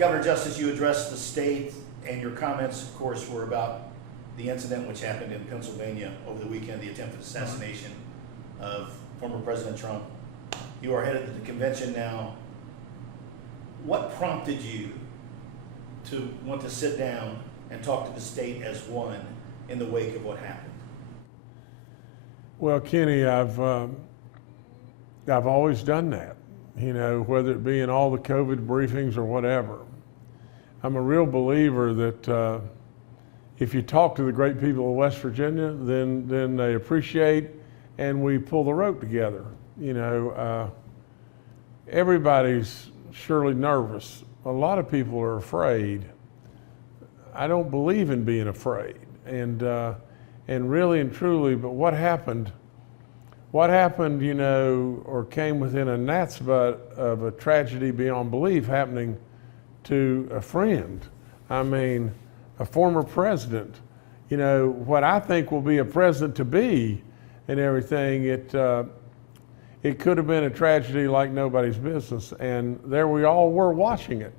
Governor Justice, you addressed the state, and your comments, of course, were about the incident which happened in Pennsylvania over the weekend, the attempted assassination of former President Trump. You are headed to the convention now. What prompted you to want to sit down and talk to the state as one in the wake of what happened? Well, Kenny, I've always done that, you know, whether it be in all the COVID briefings or whatever. I'm a real believer that if you talk to the great people of West Virginia, then they appreciate, and we pull the rope together. You know, everybody's surely nervous. A lot of people are afraid. I don't believe in being afraid, and really and truly, but what happened, you know, or came within a gnat's butt of a tragedy beyond belief happening to a friend. I mean, a former president, you know, what I think will be a president to be and everything, it could have been a tragedy like nobody's business. And there we all were watching it.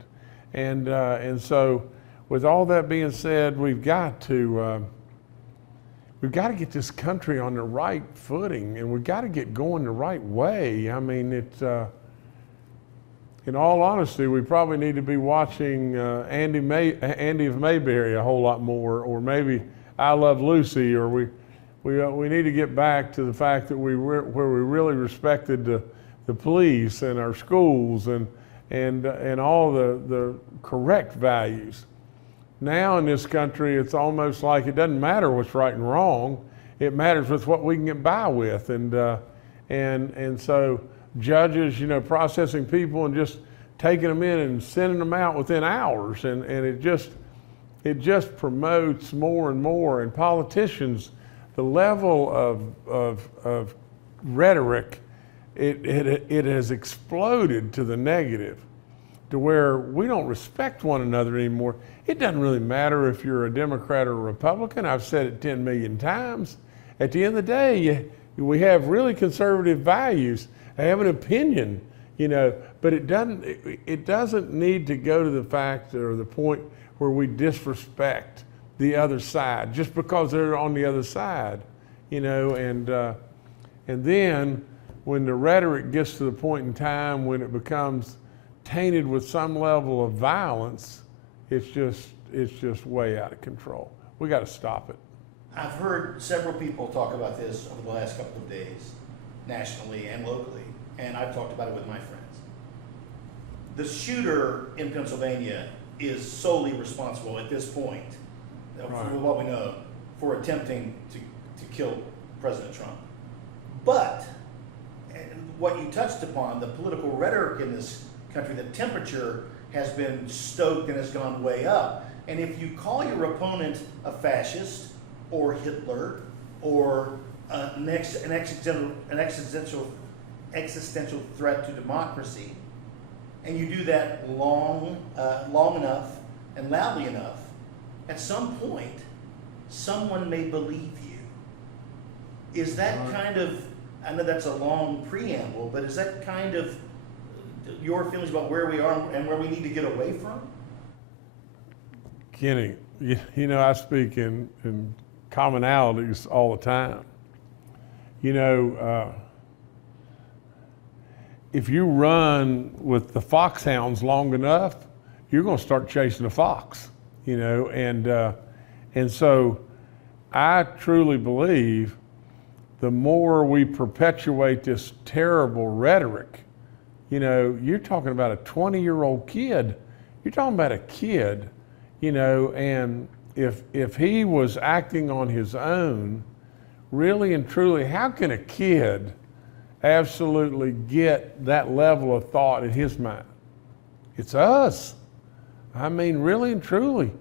And so with all that being said, we've got to get this country on the right footing, and we've got to get going the right way. I mean, in all honesty, we probably need to be watching Andy of Mayberry a whole lot more, or maybe I Love Lucy, or we need to get back to the fact that where we really respected the police and our schools and all the correct values. Now in this country, it's almost like it doesn't matter what's right and wrong. It matters with what we can get by with, and so judges, you know, processing people and just taking them in and sending them out within hours, and it just promotes more and more. And politicians, the level of rhetoric, it has exploded to the negative, to where we don't respect one another anymore. It doesn't really matter if you're a Democrat or a Republican. I've said it 10 million times. At the end of the day, we have really conservative values. I have an opinion, you know, but it doesn't need to go to the fact or the point where we disrespect the other side just because they're on the other side, you know. And then when the rhetoric gets to the point in time when it becomes tainted with some level of violence, it's just way out of control. We got to stop it. I've heard several people talk about this over the last couple of days, nationally and locally, and I've talked about it with my friends. The shooter in Pennsylvania is solely responsible at this point, for what we know, for attempting to kill President Trump. But, and what you touched upon, the political rhetoric in this country, the temperature has been stoked and has gone way up. And if you call your opponent a fascist or Hitler or an existential threat to democracy, and you do that long enough and loudly enough, at some point, someone may believe you. Is that kind of, I know that's a long preamble, but is that kind of your feelings about where we are and where we need to get away from? Kenny, you know, I speak in commonalities all the time. You know, if you run with the foxhounds long enough, you're going to start chasing a fox, you know, and so I truly believe the more we perpetuate this terrible rhetoric, you know, you're talking about a 20-year-old kid. You're talking about a kid, you know, and if he was acting on his own, really and truly, how can a kid absolutely get that level of thought in his mind? It's us. I mean, really and truly,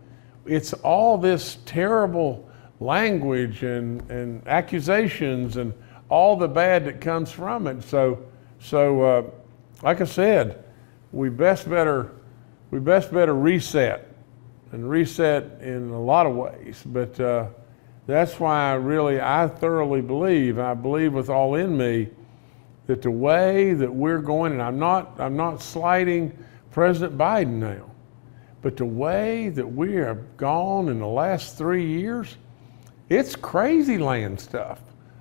it's all this terrible language and accusations and all the bad that comes from it. So like I said, we best better reset, and reset in a lot of ways. But that's why I thoroughly believe, and I believe with all in me, that the way that we're going, and I'm not slighting President Biden now. But the way that we have gone in the last 3 years, it's crazy land stuff.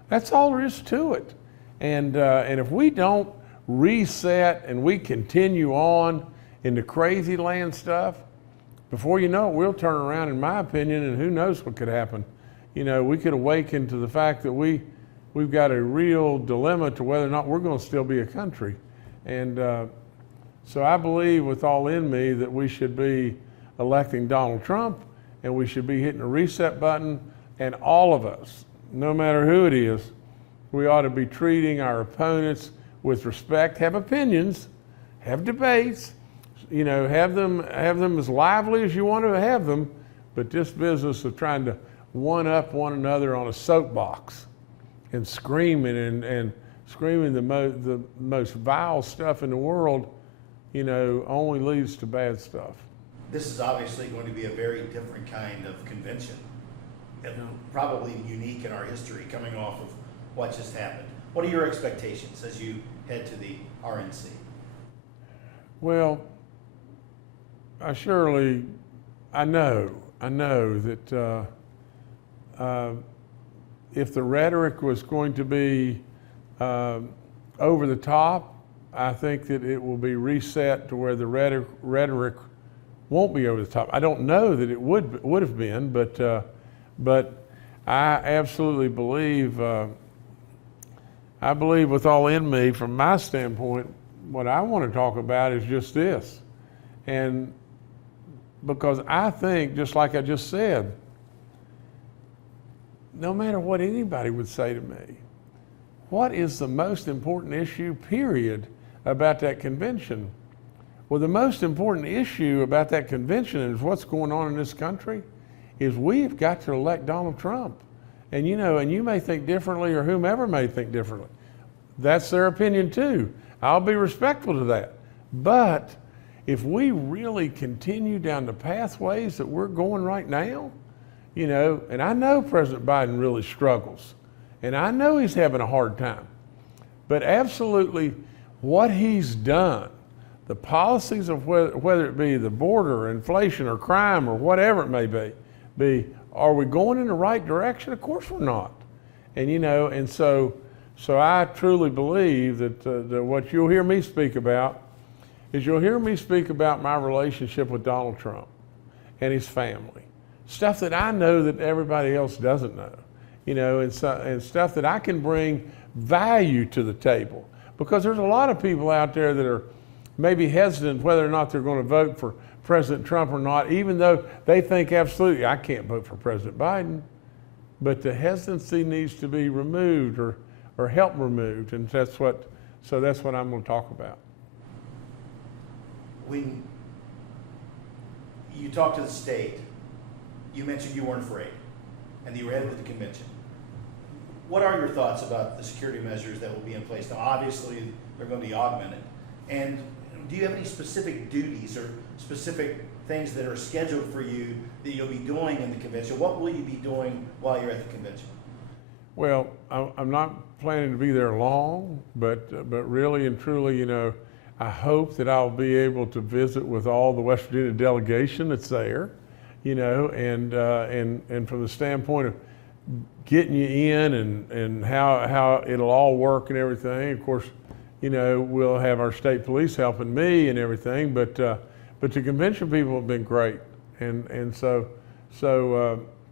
That's all there is to it. And if we don't reset and we continue on into crazy land stuff, before you know it, we'll turn around, in my opinion, and who knows what could happen. You know, we could awaken to the fact that we've got a real dilemma to whether or not we're going to still be a country. And so I believe with all in me that we should be electing Donald Trump, and we should be hitting the reset button, and all of us, no matter who it is, we ought to be treating our opponents with respect, have opinions, have debates, you know, have them as lively as you want to have them, but this business of trying to one up one another on a soapbox and screaming and screaming the most vile stuff in the world, you know, only leads to bad stuff. This is obviously going to be a very different kind of convention, and probably unique in our history, coming off of what just happened. What are your expectations as you head to the RNC? Well, I know that if the rhetoric was going to be over the top, I think that it will be reset to where the rhetoric won't be over the top. I don't know that it would have been, but I absolutely believe. I believe with all in me, from my standpoint, what I want to talk about is just this. And because I think, just like I just said, no matter what anybody would say to me, what is the most important issue, period, about that convention? Well, the most important issue about that convention and what's going on in this country is we've got to elect Donald Trump. And you know, and you may think differently, or whomever may think differently. That's their opinion too. I'll be respectful to that. But if we really continue down the pathways that we're going right now, you know, and I know President Biden really struggles, and I know he's having a hard time, but absolutely what he's done, the policies of whether it be the border, or inflation, or crime, or whatever it may be, are we going in the right direction? Of course we're not. And you know, and so I truly believe that what you'll hear me speak about is you'll hear me speak about my relationship with Donald Trump and his family. Stuff that I know that everybody else doesn't know. You know, and stuff that I can bring value to the table. Because there's a lot of people out there that are maybe hesitant whether or not they're going to vote for President Trump or not, even though they think absolutely, I can't vote for President Biden. But the hesitancy needs to be removed or help removed, and that's what I'm going to talk about. When you talked to the state, you mentioned you weren't afraid and that you were headed to the convention. What are your thoughts about the security measures that will be in place? Now, obviously, they're going to be augmented. And do you have any specific duties or specific things that are scheduled for you that you'll be doing in the convention? What will you be doing while you're at the convention? Well, I'm not planning to be there long, but really and truly, you know, I hope that I'll be able to visit with all the West Virginia delegation that's there, you know, and from the standpoint of getting you in and how it'll all work and everything. Of course, you know, we'll have our state police helping me and everything, but the convention people have been great, and so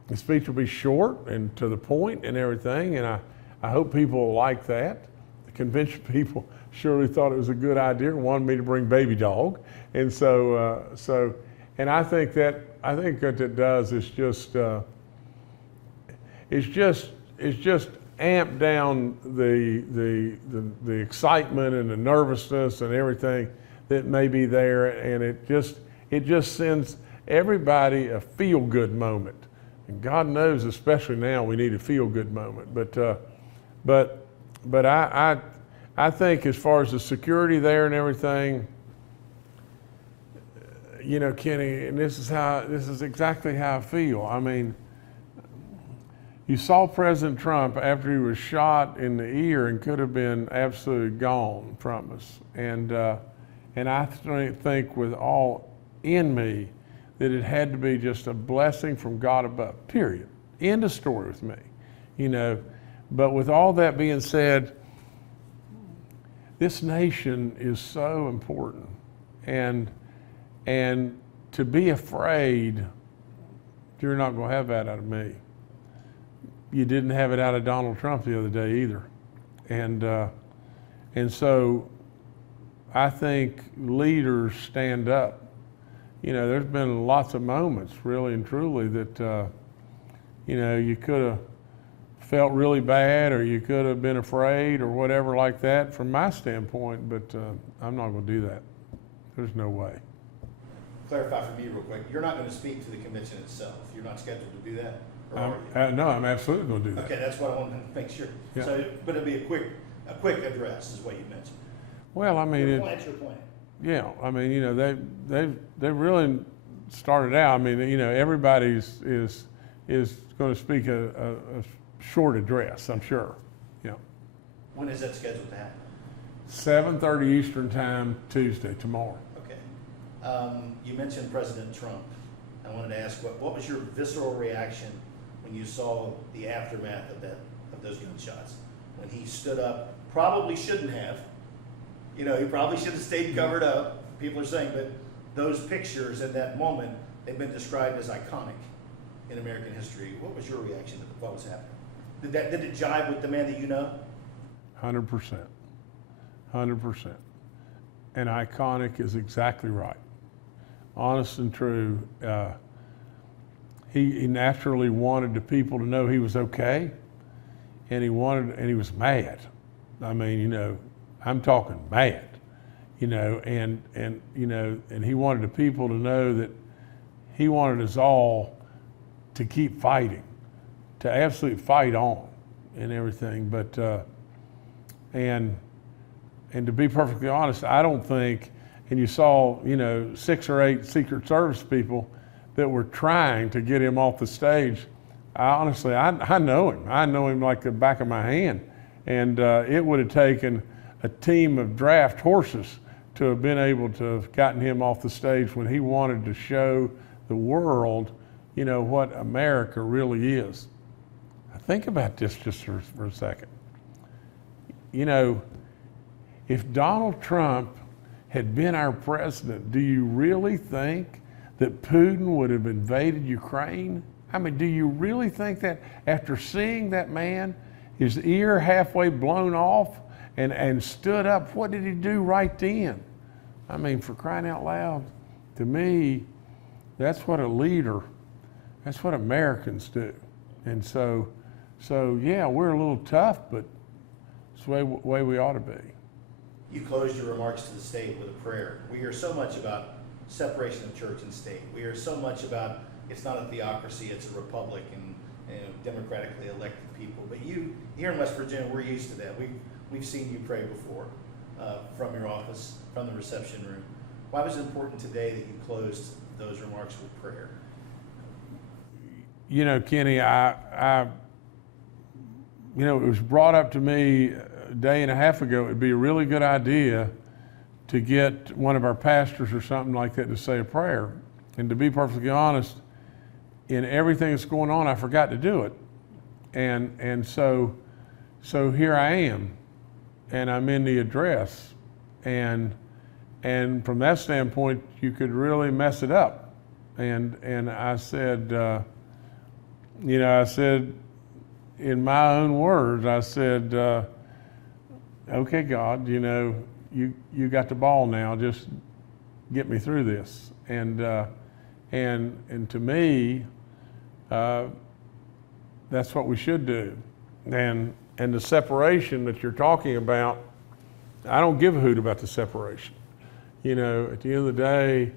the speech will be short and to the point and everything, and I hope people will like that. The convention people surely thought it was a good idea and wanted me to bring Baby Dog, and and I think what it does is just amp down the excitement and the nervousness and everything that may be there, and it just sends everybody a feel-good moment. And God knows, especially now, we need a feel-good moment. But I think as far as the security there and everything, you know, Kenny, and this is exactly how I feel. I mean, you saw President Trump after he was shot in the ear and could have been absolutely gone from us. And I think with all in me that it had to be just a blessing from God above, period. End of story with me, you know. But with all that being said, this nation is so important, and to be afraid, you're not going to have that out of me. You didn't have it out of Donald Trump the other day either, and so I think leaders stand up. You know, there's been lots of moments, really and truly, that you know, you could have felt really bad, or you could have been afraid, or whatever like that, from my standpoint. But I'm not going to do that. There's no way. Clarify for me real quick. You're not going to speak to the convention itself. You're not scheduled to do that, or are you? No, I'm absolutely going to do that. Okay, that's what I wanted to make sure. Yeah. So, but it'll be a quick address, is what you mentioned. Well, I mean, That's your plan. yeah. I mean, you know, they really started out. I mean, you know, everybody is going to speak a short address, I'm sure. Yeah. When is that scheduled to happen? 7:30 Eastern Time, Tuesday, tomorrow. Okay. You mentioned President Trump. I wanted to ask, what was your visceral reaction when you saw the aftermath of those gunshots? When he stood up, probably shouldn't have. You know, he probably should have stayed covered up. People are saying, but those pictures in that moment, they've been described as iconic in American history. What was your reaction to what was happening? Did it jive with the man that you know? 100%. 100%. And iconic is exactly right. Honest and true. He naturally wanted the people to know he was okay, and he was mad. I mean, you know, I'm talking mad, you know, and you know, and he wanted the people to know that he wanted us all to keep fighting, to absolutely fight on and everything. But and to be perfectly honest, I don't think, and you saw, you know, 6 or 8 Secret Service people that were trying to get him off the stage. Honestly, I know him. I know him like the back of my hand. And it would have taken a team of draft horses to have been able to have gotten him off the stage when he wanted to show the world, you know, what America really is. Think about this just for a second. You know, if Donald Trump had been our president, do you really think that Putin would have invaded Ukraine? I mean, do you really think that after seeing that man, his ear halfway blown off and stood up, what did he do right then? I mean, for crying out loud, to me, that's what a leader, that's what Americans do. And so yeah, we're a little tough, but it's the way we ought to be. You closed your remarks to the state with a prayer. We hear so much about separation of church and state. We hear so much about it's not a theocracy, it's a republic, and democratically elected people. But you, here in West Virginia, we're used to that. We've seen you pray before from your office, from the reception room. Why was it important today that you closed those remarks with prayer? You know, Kenny, you know, it was brought up to me a day and a half ago. It'd be a really good idea to get one of our pastors or something like that to say a prayer. And to be perfectly honest, in everything that's going on, I forgot to do it. And so here I am, and I'm in the address. And from that standpoint, you could really mess it up. And I said, you know, I said, in my own words, I said, okay, God, you know, you got the ball now, just get me through this. And to me, that's what we should do. And the separation that you're talking about, I don't give a hoot about the separation. You know, at the end of the day,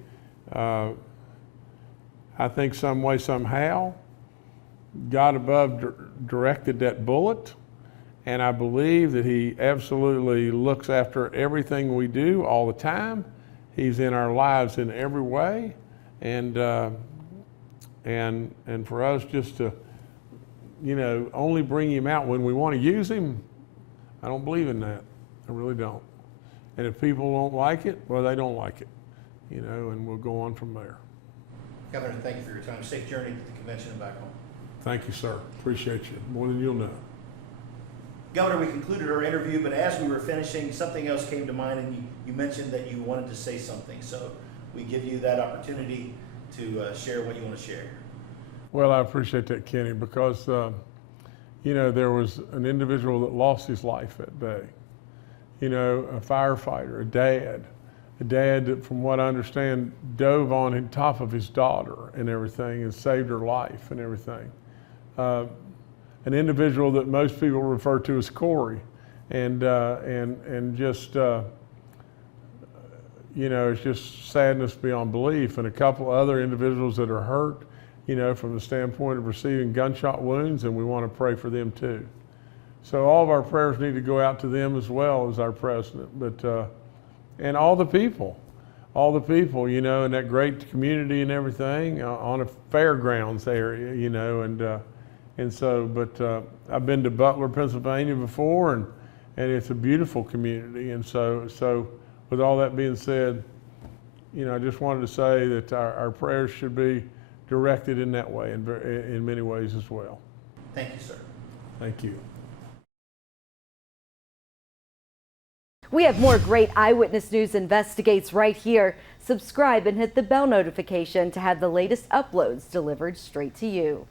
I think some way, somehow, God above directed that bullet, and I believe that he absolutely looks after everything we do all the time. He's in our lives in every way, and for us just to, you know, only bring him out when we want to use him, I don't believe in that. I really don't. And if people don't like it, well, they don't like it, you know, and we'll go on from there. Governor, thank you for your time. Safe journey to the convention and back home. Thank you, sir. Appreciate you, more than you'll know. Governor, we concluded our interview, but as we were finishing, something else came to mind, and you mentioned that you wanted to say something. So we give you that opportunity to share what you want to share. Well, I appreciate that, Kenny, because, you know, there was an individual that lost his life that day. You know, a firefighter, a dad that, from what I understand, dove on top of his daughter and everything and saved her life and everything. An individual that most people refer to as Corey, and just you know, it's just sadness beyond belief. And a couple other individuals that are hurt, you know, from the standpoint of receiving gunshot wounds, and we want to pray for them too. So all of our prayers need to go out to them as well as our president, but and all the people, you know, in that great community and everything on a fairgrounds area, you know, and so, but I've been to Butler, Pennsylvania before, and it's a beautiful community. And so with all that being said, you know, I just wanted to say that our prayers should be directed in that way, in many ways as well. Thank you, sir. Thank you. We have more great Eyewitness News investigates right here. Subscribe and hit the bell notification to have the latest uploads delivered straight to you.